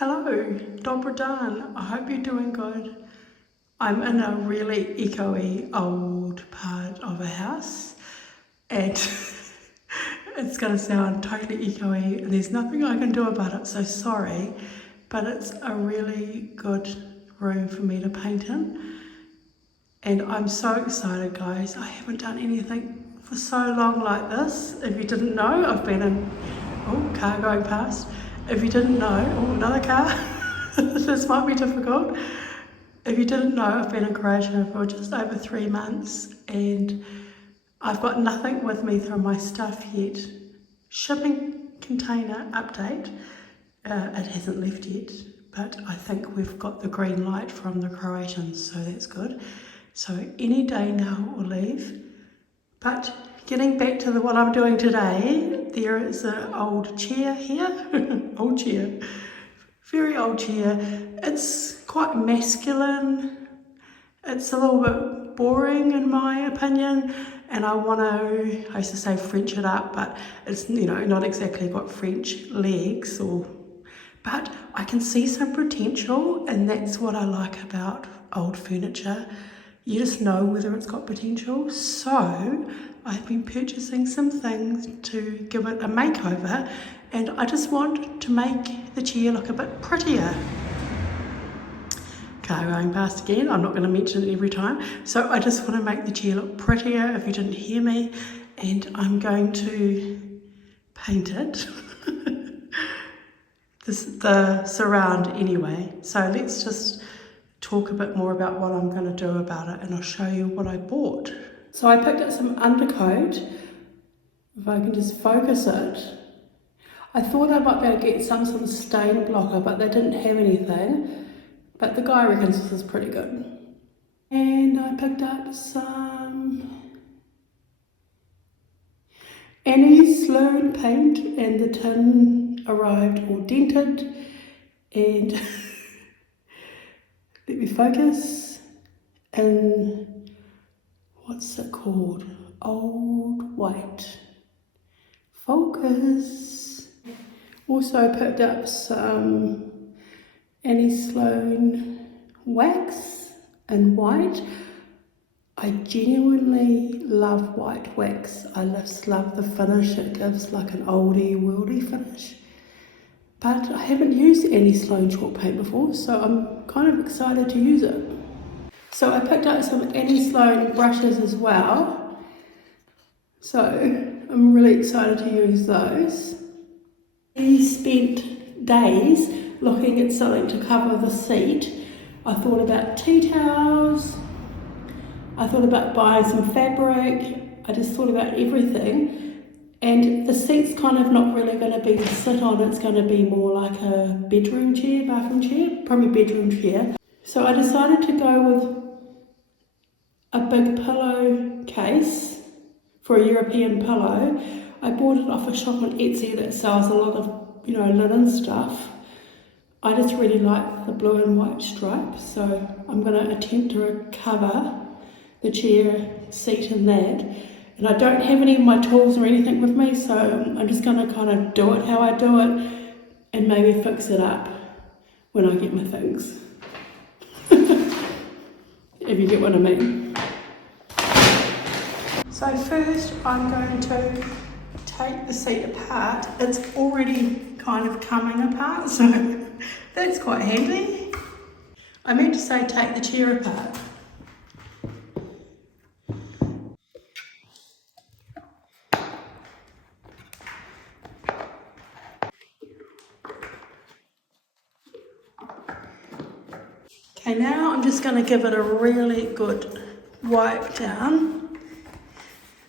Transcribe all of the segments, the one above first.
Hello, Dobra Dan. I hope you're doing good. I'm in a really echoey old part of a house and it's going to sound totally echoey and there's nothing I can do about it, so sorry, but it's a really good room for me to paint in and I'm so excited, guys. I haven't done anything for so long like this. If you didn't know, I've been in, car going past. If you didn't know, another car. This might be difficult. If you didn't know, I've been in Croatia for just over 3 months and I've got nothing with me through my stuff yet. Shipping container update. It hasn't left yet, but I think we've got the green light from the Croatians, so that's good. So any day now it will leave. But getting back to what I'm doing today, there is an old chair here. Old chair. Very old chair. It's quite masculine. It's a little bit boring in my opinion, and I used to say French it up, but it's, not exactly got French legs, but I can see some potential, and that's what I like about old furniture. You just know whether it's got potential. So I've been purchasing some things to give it a makeover, and I just want to make the chair look a bit prettier. Car going past again, I'm not going to mention it every time. So I just want to make the chair look prettier, if you didn't hear me, and I'm going to paint it. The surround anyway. So let's just talk a bit more about what I'm going to do about it, and I'll show you what I bought. So I picked up some undercoat. If I can just focus it. I thought I might be able to get some sort of stain blocker, but they didn't have anything. But the guy reckons this is pretty good. And I picked up some Annie Sloan paint, and the tin arrived all dented. And let me focus. And what's it called? Old white. Focus. Also picked up some Annie Sloan wax in white. I genuinely love white wax. I just love the finish. It gives like an oldie worldy finish. But I haven't used Annie Sloan chalk paint before, so I'm kind of excited to use it. So I picked up some Annie Sloan brushes as well. So I'm really excited to use those. I spent days looking at something to cover the seat. I thought about tea towels. I thought about buying some fabric. I just thought about everything. And the seat's kind of not really going to be to sit on. It's going to be more like a bedroom chair, bathroom chair, probably bedroom chair. So I decided to go with a big pillow case for a European pillow. I bought it off a shop on Etsy that sells a lot of, linen stuff. I just really like the blue and white stripe, so I'm going to attempt to recover the chair seat in that. And I don't have any of my tools or anything with me, so I'm just going to kind of do it how I do it and maybe fix it up when I get my things. If you get what I mean. So first I'm going to take the seat apart. It's already kind of coming apart, so that's quite handy. I meant to say take the chair apart. Okay, now I'm just going to give it a really good wipe down.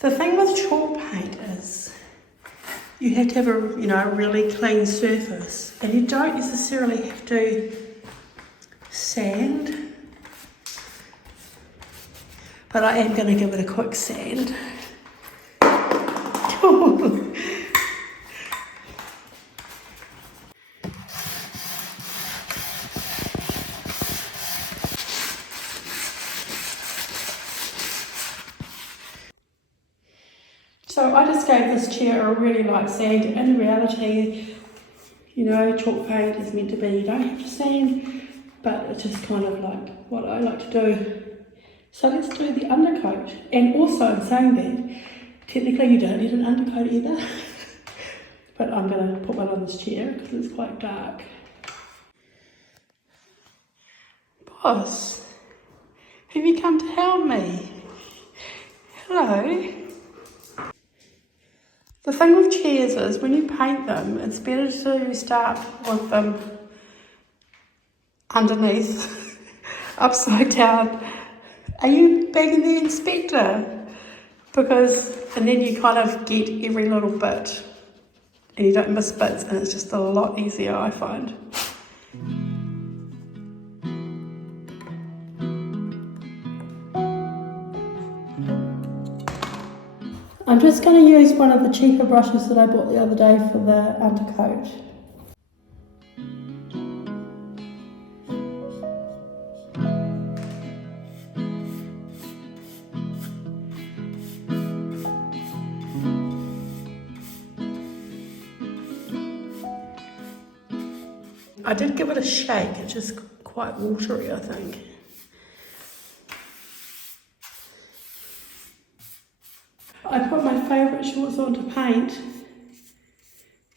The thing with chalk paint is you have to have a really clean surface, and you don't necessarily have to sand, but I am going to give it a quick sand. So I just gave this chair a really light sand. In reality, You know, chalk paint is meant to be, you don't have to sand, but it's just kind of like what I like to do. So let's do the undercoat. And also in saying that, technically you don't need an undercoat either. But I'm going to put one on this chair because it's quite dark. Boss, have you come to help me? Hello. The thing with chairs is when you paint them, it's better to start with them underneath, upside down. Are you being the inspector? And then you kind of get every little bit and you don't miss bits, and it's just a lot easier, I find. I'm just going to use one of the cheaper brushes that I bought the other day for the undercoat. I did give it a shake, it's just quite watery, I think. I put my favourite shorts on to paint,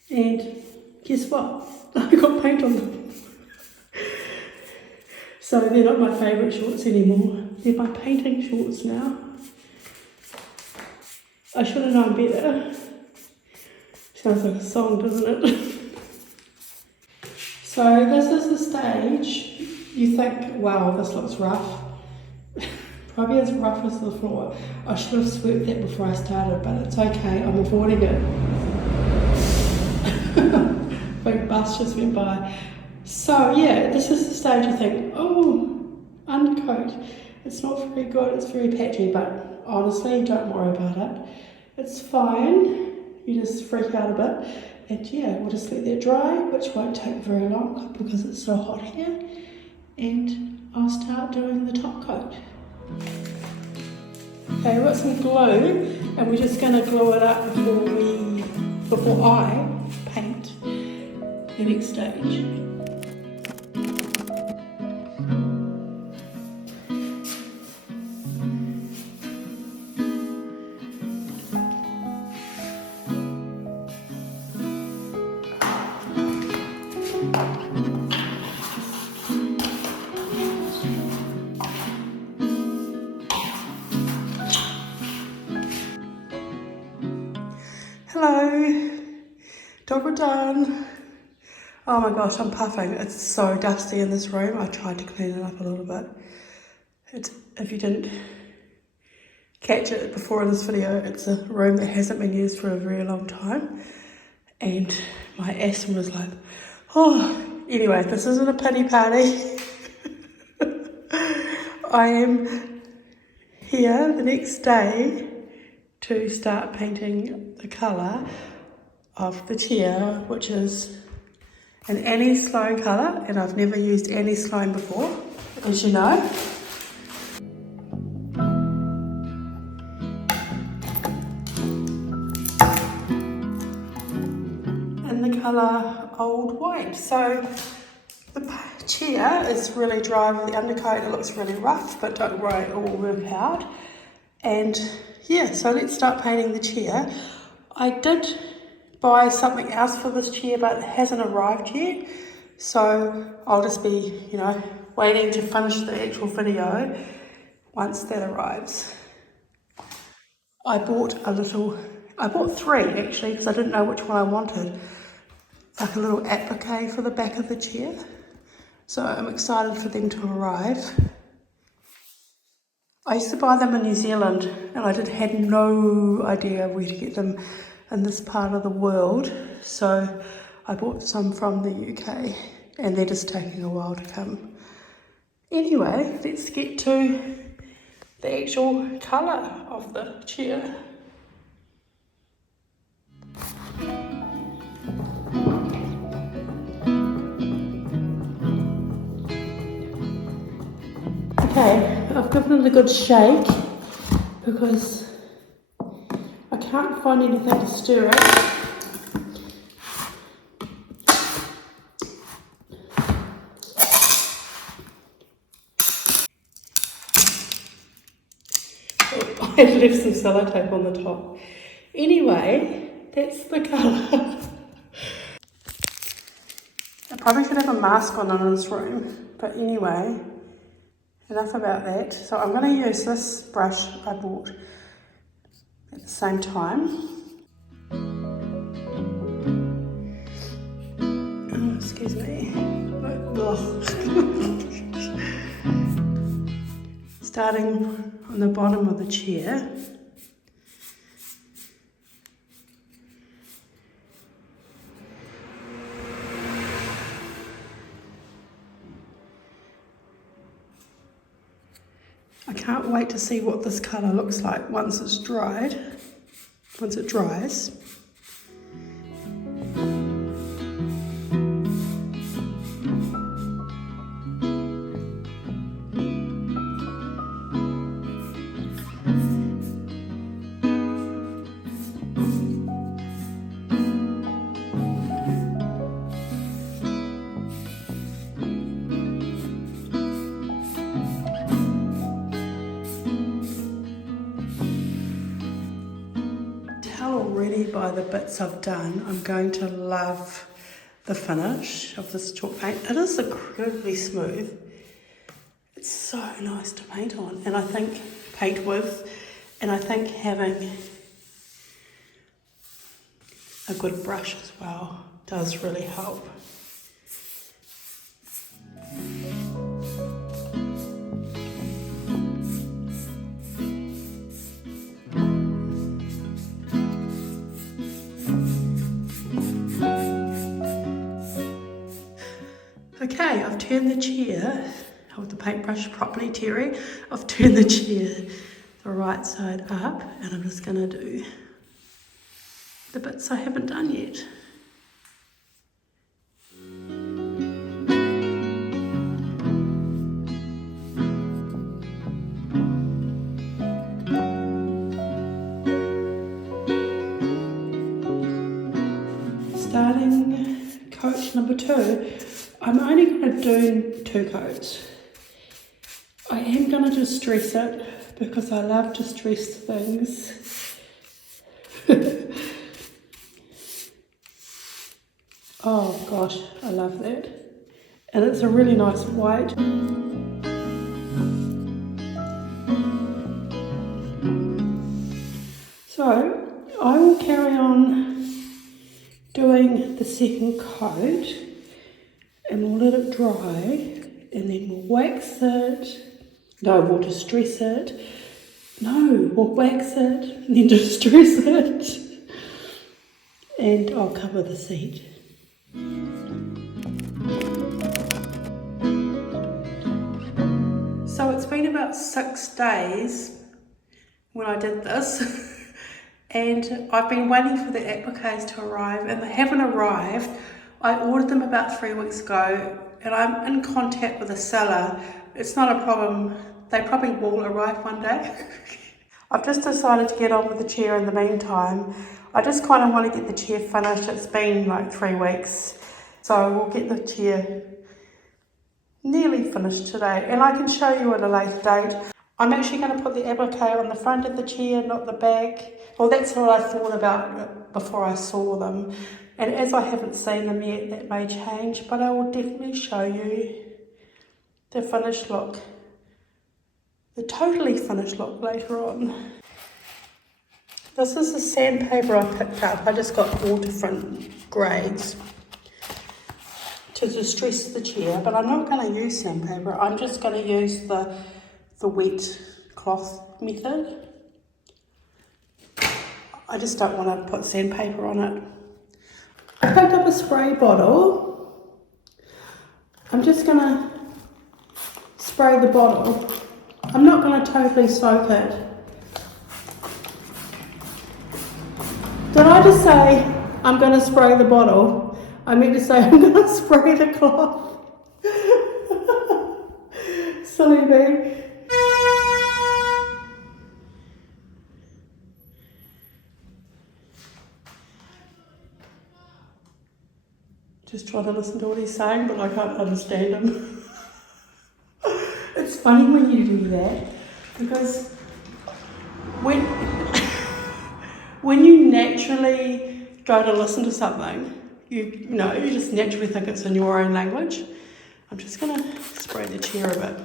and guess what? I got paint on them. So they're not my favourite shorts anymore, they're my painting shorts now. I should have known better. Sounds like a song, doesn't it? So this is the stage. You think, wow, this looks rough. Probably as rough as the floor. I should have swept that before I started, but it's okay, I'm avoiding it. Big bus just went by. So yeah, this is the stage you think, oh, undercoat. It's not very good, it's very patchy, but honestly, don't worry about it. It's fine. You just freak out a bit. And yeah, we'll just let that dry, which won't take very long because it's so hot here. And I'll start doing the top coat. Okay, we've got some glue, and we're just going to glue it up before I paint the next stage. Hello, dog we're done. Oh my gosh, I'm puffing. It's so dusty in this room. I tried to clean it up a little bit. If you didn't catch it before in this video, it's a room that hasn't been used for a very long time. And my asthma was like, oh. Anyway, this isn't a pity party. I am here the next day to start painting the colour of the chair, which is an Annie Sloan colour, and I've never used Annie Sloan before, as you know. And the colour Old White. So the chair is really dry with the undercoat. It looks really rough, but don't worry, it will work out. And yeah, so let's start painting the chair. I did buy something else for this chair, but it hasn't arrived yet. So I'll just be, waiting to finish the actual video once that arrives. I bought three actually, because I didn't know which one I wanted. Like a little applique for the back of the chair. So I'm excited for them to arrive. I used to buy them in New Zealand, and I had no idea where to get them in this part of the world. So I bought some from the UK, and they're just taking a while to come. Anyway, let's get to the actual colour of the chair. Okay, I've given it a good shake because I can't find anything to stir it. had left some sellotape on the top. Anyway, that's the colour. I probably should have a mask on in this room, but anyway, enough about that. So I'm going to use this brush I bought at the same time. Oh, excuse me. Starting on the bottom of the chair. I can't wait to see what this colour looks like once it dries. Already by the bits I've done, I'm going to love the finish of this chalk paint. It is incredibly smooth. It's so nice to paint on, and I think paint with, and I think having a good brush as well does really help. Okay, I've turned the chair, hold the paintbrush properly, Terry. I've turned the chair the right side up, and I'm just going to do the bits I haven't done yet. Starting coat number 2. I'm only going to do 2 coats. I am going to distress it because I love distressed things. Oh gosh, I love that. And it's a really nice white. So I will carry on doing the second coat, and we'll let it dry, and then we'll wax it. No, we'll distress it. No, we'll wax it, and then distress it. And I'll cover the seat. So it's been about 6 days when I did this. And I've been waiting for the appliques to arrive, and they haven't arrived. I ordered them about 3 weeks ago, and I'm in contact with the seller. It's not a problem. They probably will arrive one day. I've just decided to get on with the chair in the meantime. I just kind of want to get the chair finished. It's been like 3 weeks. So we'll get the chair nearly finished today, and I can show you at a later date. I'm actually going to put the applique on the front of the chair, not the back. Well, that's what I thought about before I saw them. And as I haven't seen them yet, that may change, but I will definitely show you the finished look, the totally finished look later on. This is the sandpaper I picked up. I just got all different grades to distress the chair, but I'm not going to use sandpaper. I'm just going to use the wet cloth method. I just don't want to put sandpaper on it. I picked up a spray bottle. I'm just going to spray the bottle. I'm not going to totally soak it. Did I just say I'm going to spray the bottle? I meant to say I'm going to spray the cloth. Silly me. Just trying to listen to what he's saying, but I can't understand him. It's funny when you do that, because when when you naturally go to listen to something, you know, you just naturally think it's in your own language. I'm just gonna spray the chair a bit.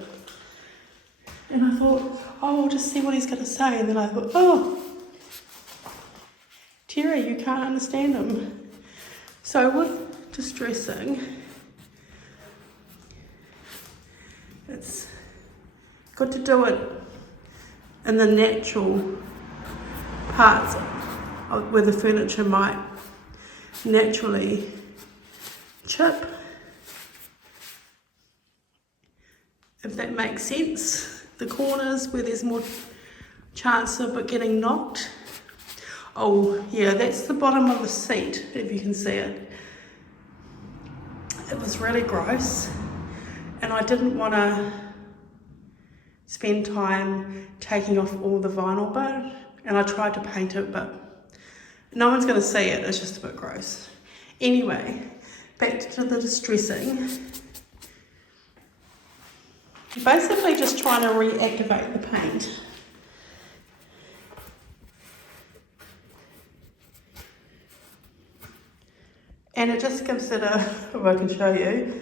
And I thought, oh, I'll just see what he's gonna say. And then I thought, oh, Terry, you can't understand him. So with distressing, it's good to do it in the natural parts of where the furniture might naturally chip, if that makes sense. The corners where there's more chance of it getting knocked. Oh yeah, that's the bottom of the seat, if you can see it. It was really gross, and I didn't want to spend time taking off all the vinyl bit, and I tried to paint it, but no one's going to see it, it's just a bit gross. Anyway, back to the distressing. You're basically just trying to reactivate the paint. And it just gives it a, if I can show you,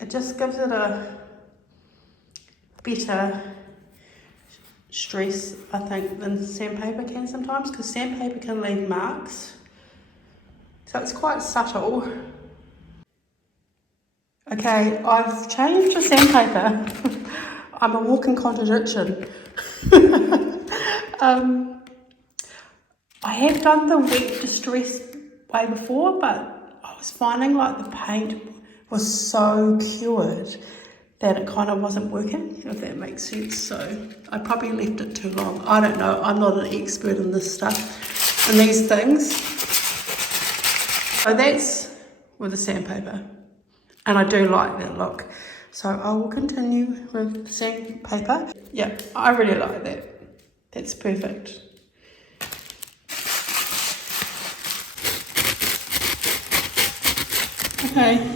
it just gives it a better stress, I think, than sandpaper can sometimes, because sandpaper can leave marks. So it's quite subtle. Okay, I've changed to sandpaper. I'm a walking contradiction. I had done the wet distress way before, but I was finding like the paint was so cured that it kind of wasn't working, if that makes sense. So I probably left it too long. I don't know, I'm not an expert in this stuff, in these things. So that's with the sandpaper. And I do like that look. So I will continue with sandpaper. Yeah, I really like that. That's perfect. Okay,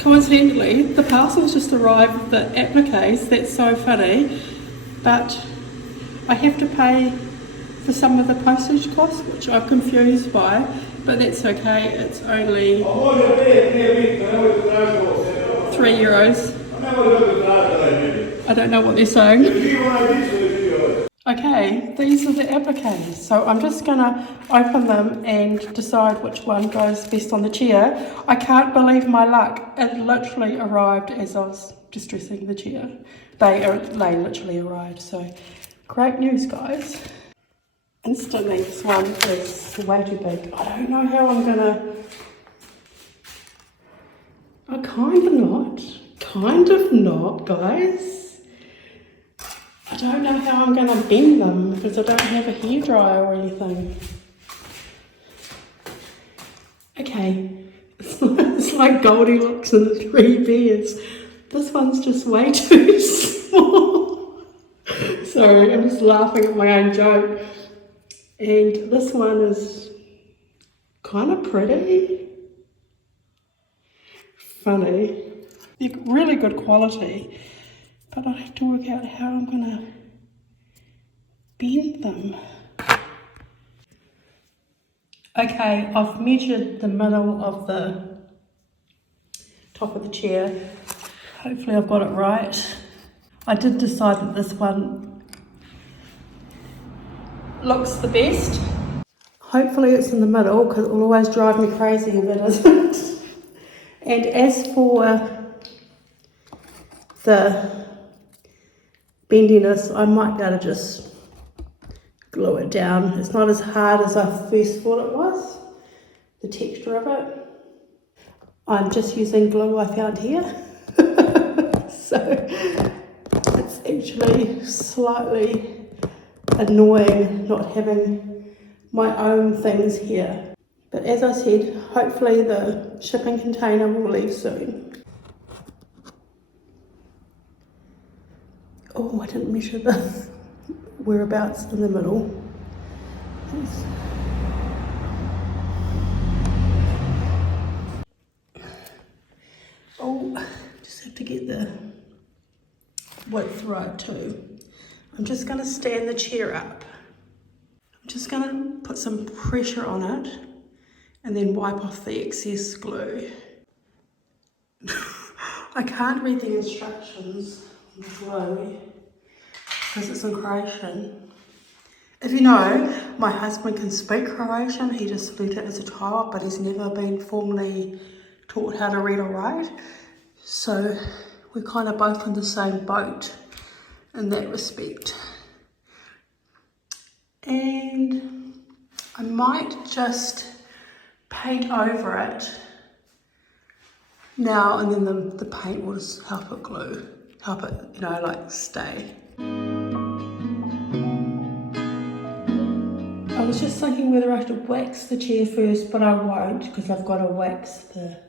coincidentally, the parcel's just arrived with the appliques. That's so funny. But I have to pay for some of the postage costs, which I'm confused by. But that's okay, it's only €3. I don't know what they're saying. Okay, these are the appliques. So I'm just gonna open them and decide which one goes best on the chair. I can't believe my luck. It literally arrived as I was distressing the chair. They literally arrived, so great news, guys. Instantly, this one is way too big. I don't know how I'm gonna... Kind of not, guys. I don't know how I'm gonna bend them because I don't have a hairdryer or anything. Okay, it's like Goldilocks and the Three Bears. This one's just way too small. Sorry, I'm just laughing at my own joke. And this one is kind of pretty. Funny. They're really good quality, but I have to work out how I'm gonna bend them. Okay, I've measured the middle of the top of the chair. Hopefully I've got it right. I did decide that this one looks the best. Hopefully it's in the middle, because it will always drive me crazy if it isn't. And as for the bendiness, I might be able to just glue it down. It's not as hard as I first thought it was, the texture of it. I'm just using glue I found here. So it's actually slightly annoying not having my own things here. But as I said, hopefully the shipping container will leave soon. Oh, I didn't measure the whereabouts in the middle. Oh, just have to get the width right too. I'm just going to stand the chair up just going to put some pressure on it and then wipe off the excess glue. I can't read the instructions on the glue because it's in Croatian. If you know, my husband can speak Croatian. He just learnt it as a child, but he's never been formally taught how to read or write. So we're kind of both in the same boat in that respect. And I might just paint over it now, and then the paint will just help it glue, help it, you know, like stay. I was just thinking whether I should wax the chair first, but I won't because I've got to wax the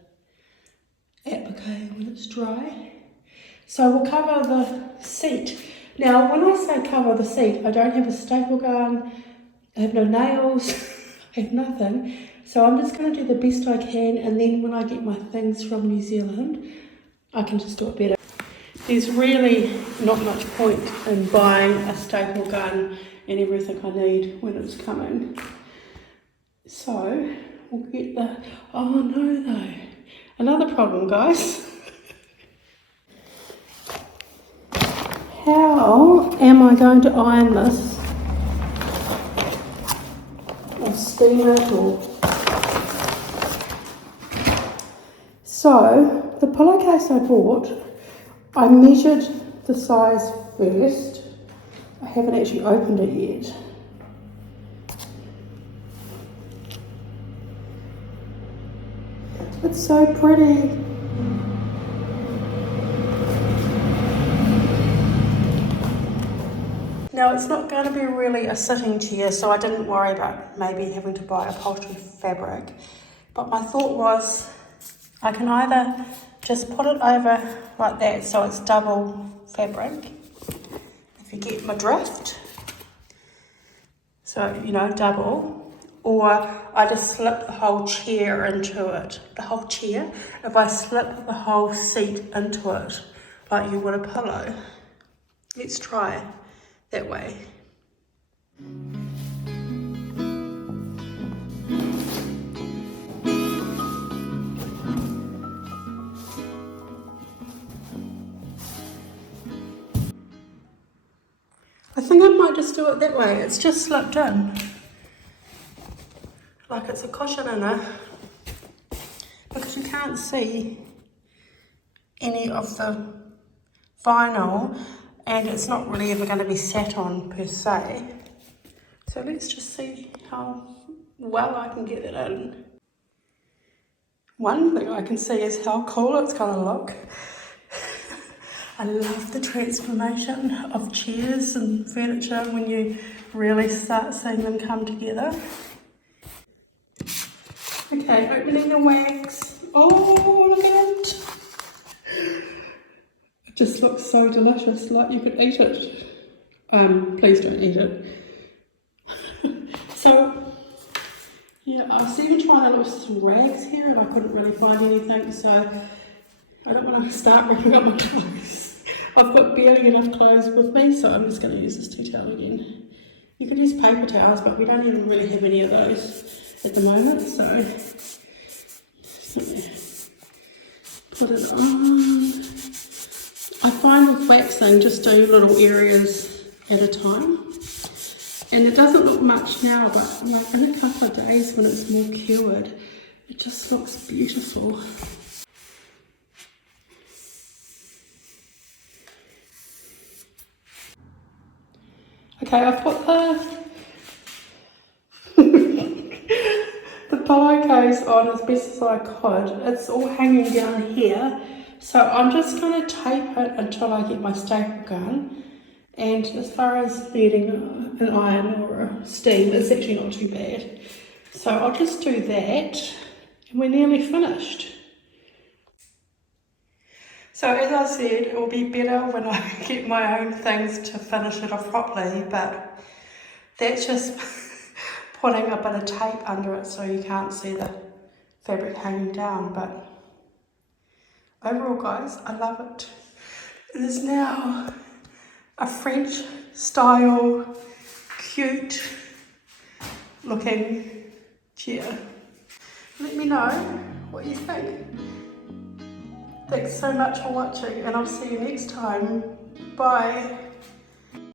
applique when it's dry. So we'll cover the seat. Now, when I say cover the seat, I don't have a staple gun, I have no nails, I have nothing. So I'm just going to do the best I can, and then when I get my things from New Zealand, I can just do it better. There's really not much point in buying a staple gun and everything I need when it's coming. So we'll get the, oh no though, another problem guys. How am I going to iron this? Or steam it or... So the pillowcase I bought, I measured the size first. I haven't actually opened it yet. It's so pretty. Now it's not going to be really a sitting chair, so I didn't worry about maybe having to buy upholstery fabric. But my thought was I can either just put it over like that so it's double fabric, if you get my drift, so you know, double, or I just slip the whole chair into it. The whole chair, if I slip the whole seat into it like you would a pillow. Let's try that way. I think I might just do it that way. It's just slipped in. Like it's a cushion in it. Because you can't see any of the vinyl, and it's not really ever going to be sat on per se. So let's just see how well I can get it in. One thing I can see is how cool it's going to look. I love the transformation of chairs and furniture when you really start seeing them come together. Okay, opening the wax. Oh, look at it. It just looks so delicious, like you could eat it. Please don't eat it. So, yeah, I was even trying to look for some rags here and I couldn't really find anything, so I don't want to start ripping up my clothes. I've got barely enough clothes with me, so I'm just going to use this tea towel again. You can use paper towels, but we don't even really have any of those at the moment, so put it on. I find with waxing, just do little areas at a time. And it doesn't look much now, but like in a couple of days when it's more cured, it just looks beautiful. Okay, I've put the pillowcase on as best as I could. It's all hanging down here, so I'm just going to tape it until I get my staple gun. And as far as needing an iron or a steam, it's actually not too bad. So I'll just do that, and we're nearly finished. So as I said, it will be better when I get my own things to finish it off properly, but that's just putting a bit of tape under it so you can't see the fabric hanging down. But overall guys, I love it. It is now a French style, cute looking chair. Let me know what you think. Thanks so much for watching, and I'll see you next time. Bye.